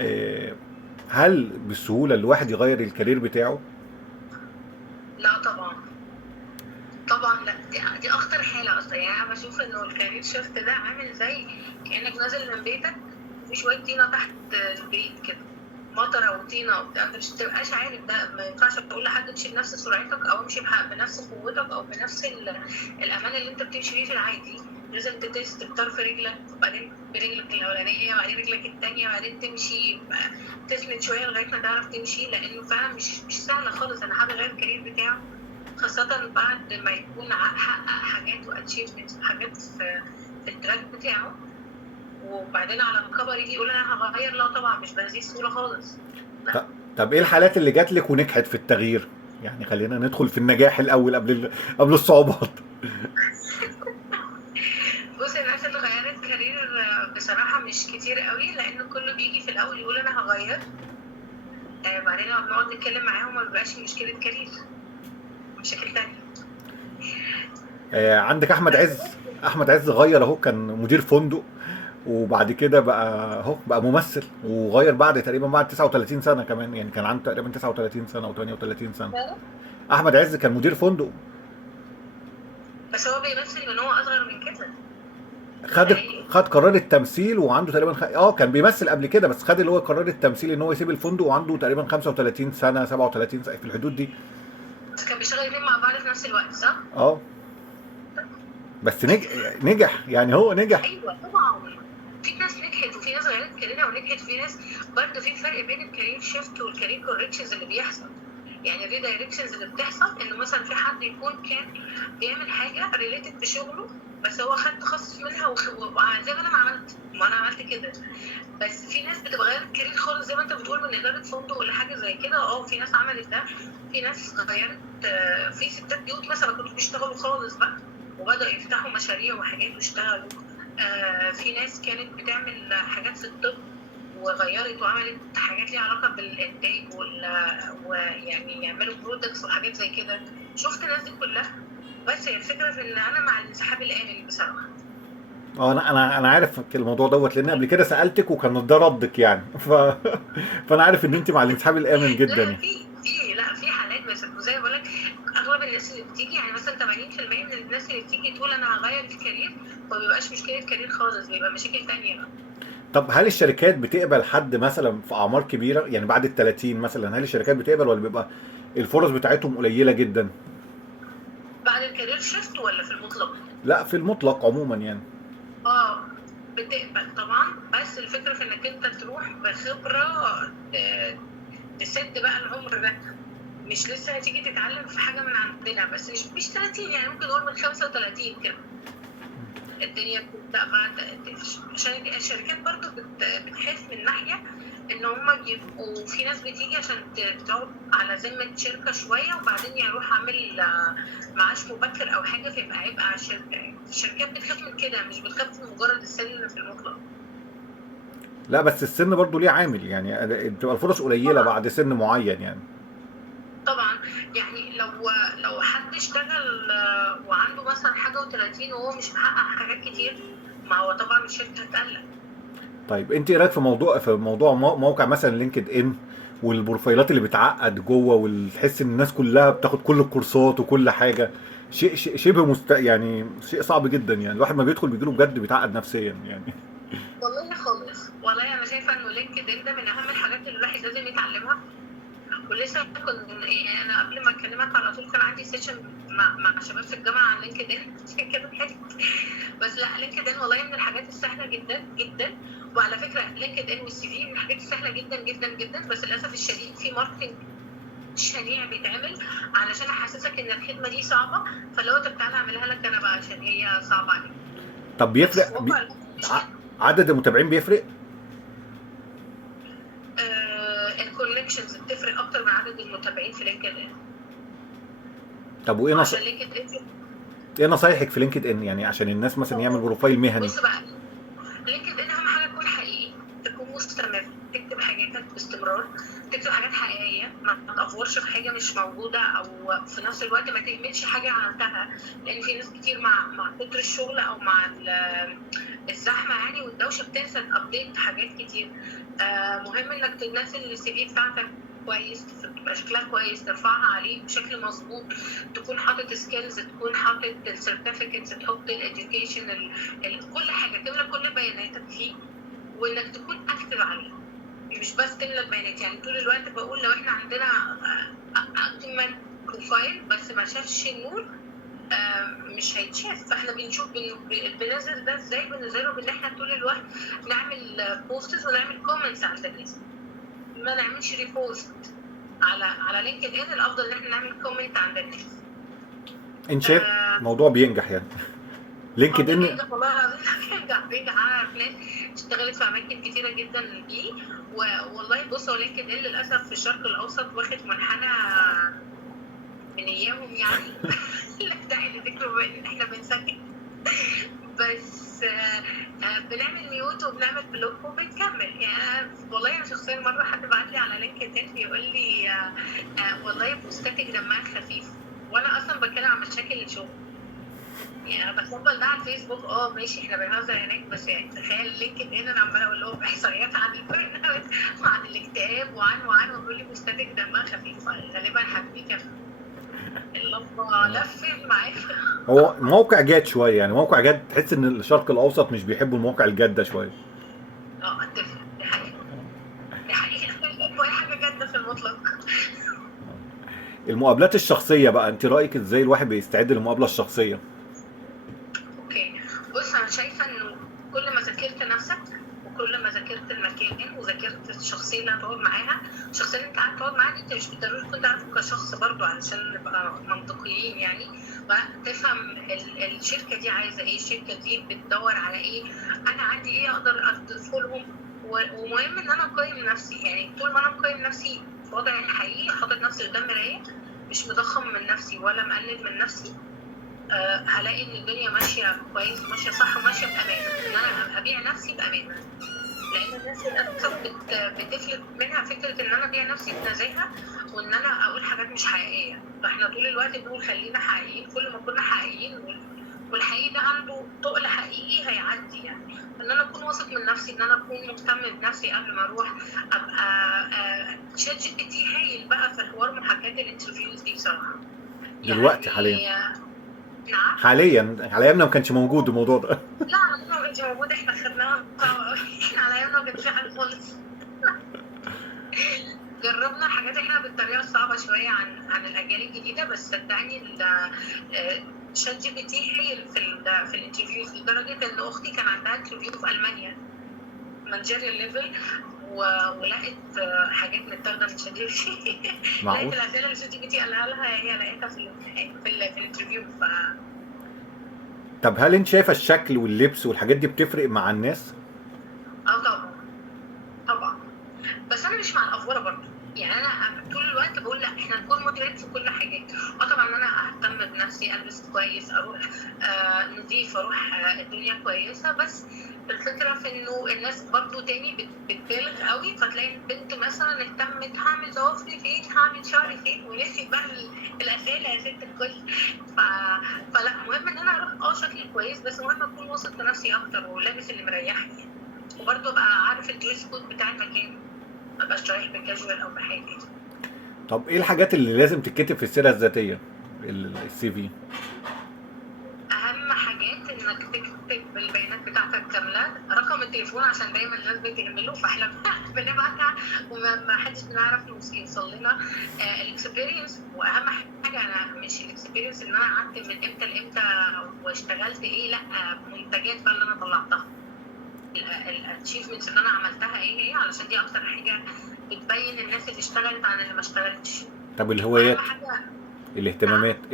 آه، هل بالسهوله الواحد يغير الكارير بتاعه؟ لا طبعا. طبعا لا، دي اخطر حاله اصلا. يعني انا بشوف انه الكارير شيفت ده عامل زي كانك نازل من بيتك وفي شويه طينه تحت البيت كده، مطره وطينه وبتاع، انت مش بتبقاش عارف. ده ما ينفعش تقول لحد امشي بنفس سرعتك او امشي بنفس قوتك او بنفس الامان اللي انت بتمشي بيه في العادي. لازم تتست بطرف رجلك، وبعدين برجلك الاولانيه، وبعدين رجلك الثانيه، وبعدين تمشي تسند شويه لغايه ما تعرف تمشي، لانه فعلا مش سهله خالص ان حد يغير الكارير بتاعه، خاصة بعد ما يكون حقق حاجات واتشيفمنتس وحاجات في التراك بتاعه، وبعدين على الكبر يجي يقول انا هغير. لا طبعا مش بهذه السهولة خالص. لا. طب ايه الحالات اللي جات لك ونجحت في التغيير؟ يعني خلينا ندخل في النجاح الاول قبل الصعوبات. بص، الناس اللي غيرت كارير بصراحة مش كتير قوي، لان كله بيجي في الاول يقول انا هغير، بعدين لما بنقعد نتكلم معاهم ما بيبقاش مشكلة كارير، مشاكل تانية. عندك احمد بس عز. احمد عز غير اهو، كان مدير فندق وبعد كده بقى اهو بقى ممثل، وغير بعد 39 سنه كمان، يعني كان عنده تقريبا 39 سنه او 38 سنه. احمد عز كان مدير فندق. بس هو بيمثل من هو اصغر من كده. خد متهيألي. خد قرار التمثيل وعنده تقريبا كان بيمثل قبل كده، بس خد اللي هو قرار التمثيل ان هو يسيب الفندق وعنده تقريبا 35 سنه 37 سنه في الحدود دي. بس كان بيشتغل اتنين مع بعض في نفس الوقت، صح؟ اه بس نجح، يعني هو نجح. ايوه طبعا. في ناس نجحت وفي ناس غيرت كاريرها ونجحت، في ناس برضه. في فرق بين الكارير شيفت والكارير كوركشنز اللي بيحصل. يعني الريدايركشنز اللي بتحصل انه مثلا في حد يكون كان بيعمل حاجه ريليتد بشغله، بس هو خد تخصص منها زي ما انا ما عملت، ما انا عملت كده. بس في ناس بتبقى غيرت كارير خالص، زي ما انت بتقول، من اداره فندق ولا حاجه زي كده. في ناس عملت ده. في ناس غيرت، في ستات بيوت مثلا ما كانوش بيشتغلوا خالص بقى، وبدأوا يفتحوا مشاريع وحاجات واشتغلوا. في ناس كانت بتعمل حاجات في الطب وغيرت وعملت حاجات ليها علاقة بالإنتاج ويعني يعملوا برودكتس وحاجات زي كده. شفت الناس دي كلها. بس هي الفكرة في إن أنا مع الانسحاب الآمن بصراحة. اه انا عارف الموضوع دوت، لان قبل كده سالتك وكان ده ردك يعني فانا عارف ان انت مع الانسحاب الامن جدا لا، يعني. في حالات، بس زي ما بقول لك، اغلب الناس اللي بتيجي، يعني مثلا 80% من الناس اللي بتيجي تقول انا هغير الكارير، ما بيبقاش مشكله كارير خالص، بيبقى مشاكل تانية بقى. طب هل الشركات بتقبل حد مثلا في اعمار كبيره، يعني بعد ال 30 مثلا؟ هل الشركات بتقبل ولا بيبقى الفرص بتاعتهم قليله جدا؟ بعد الكارير شيفت ولا في المطلق؟ لا، في المطلق عموما يعني. اه، بتقبل طبعا، بس الفكره في انك انت تروح بخبره، تسد بقى العمر ده. مش لسه هتيجي تتعلم في حاجه من عندنا، بس مش 30، يعني ممكن نقول من 35 كده الدنيا بتبدا بعد. عشان الشركات برضو بتخاف من ناحيه ان هم بيبقوا في ناس بتيجي عشان تقعد على ذمه شركه شويه، وبعدين يروح عامل معاش مبكر او حاجه، فيبقى عبء على الشركه. يعني الشركات بتخاف من كده، مش بتخاف من مجرد السن في المطلق. لا بس السن برضو ليه عامل، يعني بتبقى الفرص قليله طبعا. بعد سن معين يعني. طبعا. يعني لو حد اشتغل وعنده مثلا حاجه و30 وهو مش محقق حاجات كتير، ما هو طبعا الشركه هتقلق. طيب انت ايه رايك في موضوع موقع مثلا لينكد ان، والبروفايلات اللي بتعقد جوه، وتحس ان الناس كلها بتاخد كل الكورسات وكل حاجه؟ شبه يعني شيء صعب جدا، يعني الواحد ما بيدخل بيجيله بجد بيتعقد نفسيا يعني. والله خالص، والله انا شايفه انه لينكد ان ده من اهم الحاجات اللي الواحد لازم يتعلمها. ولسه كنت، يعني انا قبل ما اكلمك على طول كان عندي سيشن مع شباب في الجامعه عن لينكد ان عشان كده ضحكت. بس لا، لينكد ان والله من الحاجات السهله جدا جدا. وعلى فكره لينكد ان والسي في من الحاجات السهله جدا جدا جدا، بس للاسف الشديد في ماركتنج شنيع بيتعمل علشان احسسك ان الخدمه دي صعبه، فلو انت تعالى اعملها لك انا بقى عشان هي صعبه عليك. طب بس في بيفرق واقع الامر مش ع- كده. عدد المتابعين بيفرق؟ الكونكشنز بتفرق اكتر من عدد المتابعين في لينكد ان. طب عشان لينكد ان ايه نصايحك في لينكد ان، يعني عشان الناس مثلا يعمل بروفايل مهني؟ بص بقى، لينكد ان اهم حاجه تكون حقيقي، تكون مستمر، تكتب حاجاتك باستمرار، تكتب حاجات حقيقيه، ما تافورش في حاجه مش موجوده، او في نفس الوقت ما تهملش حاجه عملتها. لان في ناس كتير مع كتر الشغل او مع الزحمه يعني والدوشه بتنسى تابديت حاجات كتير. مهم انك تنزل السي في بتاعتك كويس، تبقى شكلها كويس، ترفعها عليه بشكل مظبوط، تكون حاطط سكيلز، تكون حاطط السيرتيفيكتس، تحط الاديوكيشن، كل حاجه، تملى كل بياناتك فيه، وانك تكون اكتف عليه، مش بس تملى البيانات. يعني طول الوقت بقول لو احنا عندنا اجمل بروفايل بس ما شافش النور مش هيتشاف. فاحنا بنشوف بننزل ده ازاي، بننزله بان احنا طول الوقت نعمل بوستس ونعمل كومنتس عند الناس، ما نعملش ريبوست على لينكد ان. الافضل ان احنا نعمل كومنت عند الناس. انت شايف الموضوع بينجح يعني لينكد ده ان؟ بينجح والله العظيم. بينجح. اعرف ناس اشتغلت في اماكن كتيره جدا بيه. والله بص، هو لينكد ان للاسف في الشرق الاوسط واخد منحنى من ايامهم يعني. لا داعي لذكره ان احنا بنسجل، بس بنعمل ميوت وبنعمل بلوك وبنكمل. يعني والله انا شخصيا مره حد بعت لي على لينكد ان بيقول لي والله بوستاتك دمها خفيف، وانا اصلا بتكلم عن مشاكل الشغل. يعني انا بتفضل ده على الفيسبوك، ماشي احنا بنهزر هناك، بس يعني تخيل لينكد ان انا عماله اقول لهم احصائيات عن البرن اوت وعن الاكتئاب وعن وبيقول لي بوستاتك دمها خفيف. غالبا حبيبي كان اللمبه لفت معايا. هو موقع جاد شويه، يعني موقع جاد تحس ان الشرق الاوسط مش بيحبوا المواقع الجاده شويه. اتفق، دي حقيقه. دي حقيقه. اي حاجه جاده في المطلق. المقابلات الشخصيه بقى، انت رايك ازاي الواحد بيستعد للمقابله الشخصيه؟ اوكي، بص انا شايفه انه كل ما ذاكرت نفسك وكل ما ذاكرت المكان وذاكرت الشخصيه اللي هتقعد معاها، الشخصيه اللي انت قاعد تقعد معاها دي انت مش بالضروره تكون تعرفه كشخص برضو، علشان نبقى منطقيين يعني. تفهم الشركه دي عايزه ايه، الشركه دي بتدور على ايه، انا عندي ايه اقدر اضيفه لهم. ومهم ان انا اقيم نفسي. يعني طول ما انا مقيم نفسي في وضعي الحقيقي، حاطط نفسي قدام مرايه، مش مضخم من نفسي ولا مقلل من نفسي، هلاقي ان الدنيا ماشيه كويس وماشيه صح وماشيه بامانه، ان انا ابيع نفسي بامانه. لان الناس للاسف بتفلت منها فكره ان انا ابيع نفسي بنزاهه، وان انا اقول حاجات مش حقيقيه. فاحنا طول الوقت بنقول خلينا حقيقيين. كل ما كنا حقيقيين والحقيقي ده عنده تقل حقيقي هيعدي. يعني ان انا اكون واثق من نفسي، ان انا اكون مهتم بنفسي قبل ما اروح، ابقى شات جي بي تي هايل بقى في حوار محاكاه الانترفيوز دي بصراحه. دلوقتي حاليا يعني نعم. على ايامنا ما كانش موجود الموضوع ده. لا ما كانش موجود، احنا خدناها صعبة قوي. احنا على ايامنا ما كانش في حاجة خالص. جربنا حاجات احنا بالطريقة الصعبة شوية عن الأجيال الجديدة، بس صدقني شات جي بي تي هي في الانترفيوز، لدرجة إن أختي كان عندها انترفيو في ألمانيا مانجيريال ليفل، ولقت حاجات متاخده من شات جي بي تي. معقول؟ لقيت الأسئلة اللي شات جي بي تي قالها لها هي لقيتها في الامتحان في الانترفيو. طب هل انت شايفه الشكل واللبس والحاجات دي بتفرق مع الناس؟ طبعا طبعا، بس انا مش مع الافوره برضه. يعني انا طول الوقت بقول لا، احنا نكون مودريت في كل حاجه. طبعا انا اهتم بنفسي، البس كويس، اروح نضيف، اروح الدنيا كويسه، بس الفكره في انه الناس برضه تاني بتبالغ قوي، فتلاقي البنت مثلا اهتمت هعمل ضوافري فين، هعمل شعري فين، ونسيت بقى الاسئله يا ست الكل. فلا، مهم ان انا اروح شكلي كويس، بس مهم اكون واثق في نفسي اكتر ولابس اللي مريحني، وبرضه ابقى عارف الدريس كود بتاع المكان، ما بقاش رايح بكاجوال او بحاجه. طب ايه الحاجات اللي لازم تتكتب في السيره الذاتيه، السي في؟ اهم حاجات انك تكتب البيانات بتاعتك كامله، رقم التليفون عشان دايما الناس بتهمله، فاحنا بنبعتها وما حدش بنعرف يوصل لنا. الاكسبيرينس، واهم حاجه انا مش الاكسبيرينس ان انا قعدت من امتى لامتى واشتغلت ايه، لا، منتجات بقى اللي انا طلعتها، الاتشيفمنتس اللي انا عملتها ايه هي، علشان دي اكتر حاجه بتبين الناس اللي اشتغلت عن اللي ما اشتغلتش. طب واهم الهوايات، حاجه. الاهتمامات، نعم.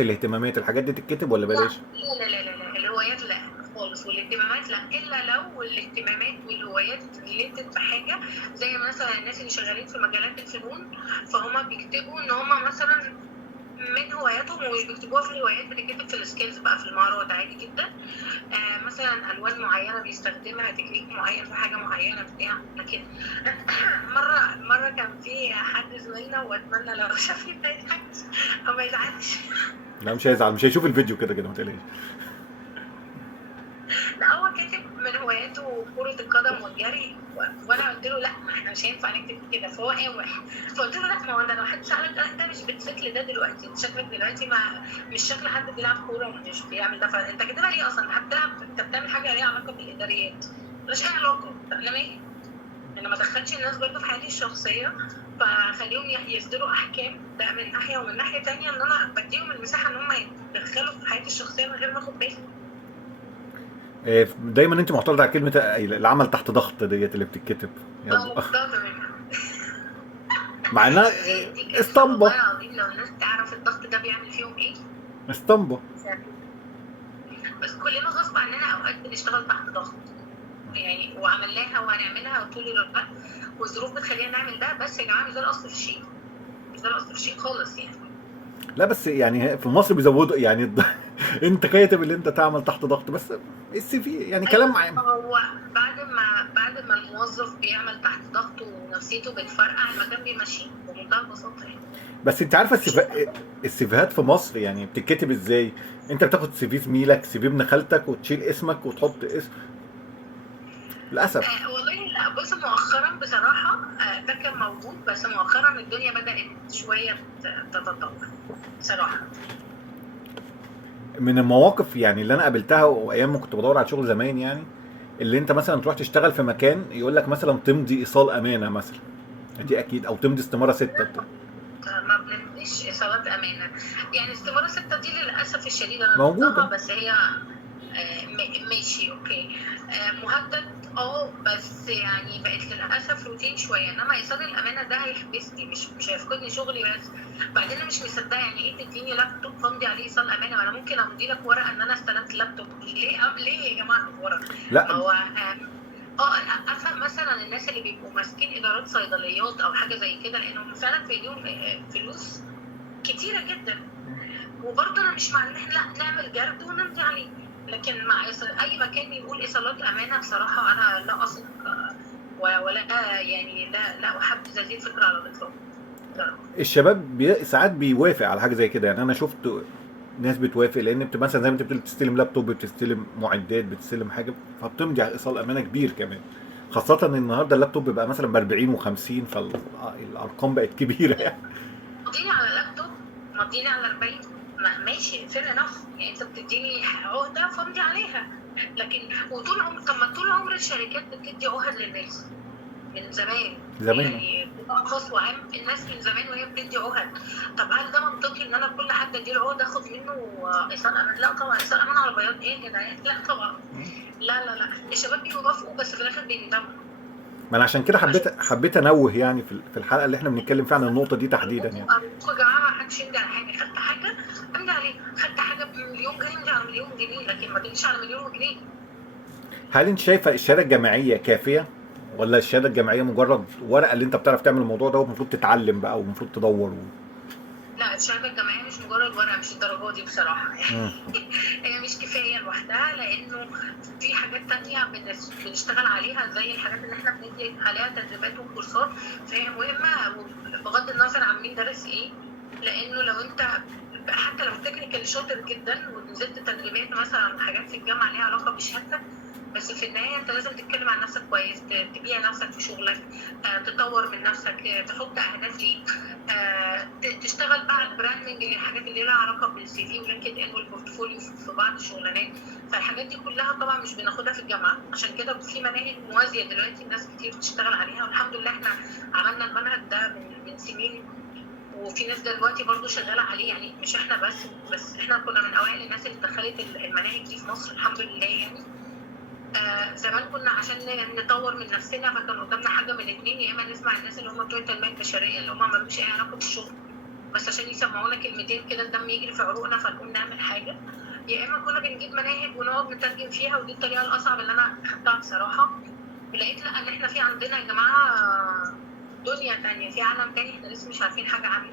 الاهتمامات، الحاجات دي تتكتب ولا لا بلاش؟ لا لا لا لا، الهوايات لا خالص، والاهتمامات لا، الا لو الاهتمامات والهوايات ريليتد بحاجه، زي مثلا الناس اللي شغالين في مجالات الفنون، فهم بيكتبوا ان هم مثلا من هواياتهم، ومش بيكتبوها في الهوايات، بتكتب في السكيلز بقى في المهارات عادي جدا. مثلا الوان معينه بيستخدمها، تكنيك معين في حاجه معينه بتاع. لكن مره كان في حد زميلنا، واتمنى لو شافني ما يضحكش او ما يزعلش. لا مش هيشوف الفيديو كده كده ما تقلقش. لا هو كاتب من هواياته هاتوا كرة القدم والجري وانا قلت له لا، ما احنا مش هينفع نكتب كده، فهو قاوح. فقلت له لا، ما هو انا لو حد سالك ده مش بتشكل ده دلوقتي، انت شكلك دلوقتي ما مش شكل حد بيلعب كوره ومش بيعمل ده، فانت كده ليه اصلا؟ انت بتعمل حاجه ليها علاقه بالاداريات، مش اي علاقه. انا مالي؟ انا ما دخلتش الناس برضه في حياتي الشخصيه، فخليهم يصدروا احكام، ده من ناحيه، ومن ناحيه تانية ان انا بديهم المساحه ان هم يتدخلوا في حياتي الشخصيه من غير ما اخد بالي. دايما انت معترضه على كلمه العمل تحت ضغط ديت اللي بتتكتب، يلا. ضغط منها. مع انها دي كارثه اسطمبه. والله العظيم، لو الناس تعرف الضغط ده بيعمل فيهم ايه. اسطمبه. بس كلنا غصب عننا اوقات بنشتغل تحت ضغط يعني، وعملناها وهنعملها طول الوقت، والظروف بتخلينا نعمل ده. بس يا جماعه مش ده الاصل في الشيء، مش ده الاصل في الشيء خالص يعني. لا بس يعني في مصر بيزودوا يعني انت كاتب اللي انت تعمل تحت ضغط، بس السي في يعني كلام عام. هو بعد ما الموظف بيعمل تحت ضغط ونفسيته بتفرقع، المكان بيمشيه بمنتهى البساطه يعني. بس انت عارفه السيفيهات في مصر يعني بتتكتب ازاي؟ انت بتاخد سي في زميلك، سي في ابن خالتك، وتشيل اسمك وتحط اسم. للاسف. والله لا، بص مؤخرا بصراحه ده كان موجود، بس مؤخرا الدنيا بدات شويه تتطور بصراحه. من المواقف يعني اللي انا قابلتها وايام ما كنت بدور على شغل زمان، يعني اللي انت مثلا تروح تشتغل في مكان يقول لك مثلا تمضي ايصال امانه مثلا، دي اكيد، او تمضي استماره 6. ما بنديش اصابات امانه يعني. استماره 6 دي للاسف الشديد انا موجوده. ضدها، بس هي ماشي اوكي. مهدد بس يعني بقت للاسف روتين شويه، انما ايصال الامانه ده هيحبسني، مش هيفقدني شغلي. بس بعدين انا مش مصدقه يعني ايه تديني لابتوب فامضي عليه ايصال امانه، وانا ممكن امضي لك ورقه ان انا استلمت لابتوب. ليه يا جماعه الورق؟ لا هو افهم مثلا الناس اللي بيبقوا ماسكين ادارات صيدليات او حاجه زي كده، لانهم فعلا في ايديهم فلوس كتيره جدا، وبرضه انا مش مع ان احنا لا نعمل جرد ونمضي عليه. لكن مع اي مكان يقول ايصالات امانه، بصراحه انا لا اثق ولا يعني لا احبذ هذه الفكره على الاطلاق. الشباب ساعات بيوافق على حاجه زي كده، يعني انا شفت ناس بتوافق، لان مثلا زي ما انت بتقول بتستلم لابتوب، بتستلم معدات، بتستلم حاجه، فبتمضي على ايصال امانه كبير كمان، خاصه ان النهارده اللابتوب بيبقى مثلا ب 40 و50، فالارقام بقت كبيره يعني. مضيني على لابتوب، مضيني على 40، ماشي فير انف يعني، انت بتديني عهده فامضي عليها. لكن وطول عمر، طب ما طول عمر الشركات بتدي عهد للناس من زمان يعني، خاص وعام، الناس من زمان وهي بتدي عهد. طب هل ده منطقي ان انا كل حد اديله عهد اخد منه ايصال امان؟ لا طبعا. ايصال امان على بياض ايه يا جدعان؟ لا طبعا. لا الشباب بيوافقوا بس في الاخر بيندموا. ما انا عشان كده حبيت انوه يعني في الحلقه اللي احنا بنتكلم فيها عن النقطه دي تحديدا يعني. يا جماعه ما حدش يمضي على حاجه، خدت حاجه امضي عليه، خدت حاجه بمليون جنيه امضي على مليون جنيه، لكن ما تمشيش على مليون جنيه. هل انت شايفه الشهاده الجامعيه كافيه، ولا الشهاده الجامعيه مجرد ورقه اللي انت بتعرف تعمل الموضوع ده، والمفروض تتعلم بقى والمفروض تدور لا الشهاده الجامعيه مش مجرد ورقه، مش الدرجات دي بصراحه يعني. هي مش كفايه لوحدها، لانه في حاجات تانية بنشتغل عليها، زي الحاجات اللي احنا بندي عليها تدريبات وكورسات، فهي مهمه بغض النظر عن مين درس ايه. لانه لو انت حتى لو تكنيكال شاطر جدا ونزلت تدريبات مثلا حاجات في الجامعه ليها علاقه بشهادتك، بس في النهايه انت لازم تتكلم عن نفسك كويس، تبيع نفسك في شغلك، تطور من نفسك، تحط اهداف ليك، تشتغل بقى على البراندنج، الحاجات اللي لها علاقه بالسي في ولينكد ان والبورتفوليو في بعض الشغلانات. فالحاجات دي كلها طبعا مش بناخدها في الجامعه، عشان كده في مناهج موازيه دلوقتي الناس كتير بتشتغل عليها، والحمد لله احنا عملنا المنهج ده من سنين، وفي ناس دلوقتي برضو شغاله عليه يعني، مش احنا بس احنا كنا من اوائل الناس اللي دخلت المناهج دي في مصر الحمد لله يعني. زمان كنا عشان نطور من نفسنا فكان قدامنا حاجه من الاثنين، يا اما نسمع الناس اللي هم بتوع التنميه البشريه اللي هم مالوش اي علاقه بالشغل، بس عشان يسمعونا كلمتين كده الدم يجري في عروقنا فنقوم نعمل حاجه، يا اما كنا بنجيب مناهج ونقعد نترجم فيها. ودي الطريقه الاصعب اللي انا خدتها بصراحه. لقيت لا، ان احنا في عندنا يا جماعه دنيا تانية، في عالم تاني احنا لسه مش عارفين حاجه عنه.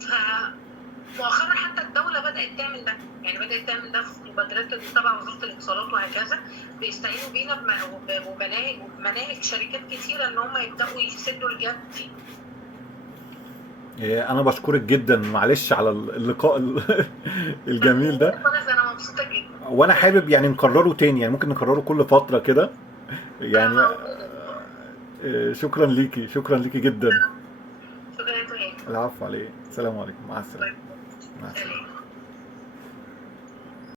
فمؤخرا حتى الدوله بدات تعمل ده، يعني بدات تعمل ده في مبادرات تبع وزاره الاتصالات وهكذا، بيستعينوا بينا ومناهج شركات كتيره ان هم يبداوا يسدوا الجاب دي. انا بشكرك جدا، معلش على اللقاء الجميل ده، انا مبسوطه جدا، وانا حابب يعني نكرره تاني، يعني ممكن نكرره كل فتره كده، يعني شكرا ليكي، شكرا ليكي جدا. شكرا يا تهاني. العفو عليه. السلام عليكم، مع السلامه. باي. مع السلامه. سلام.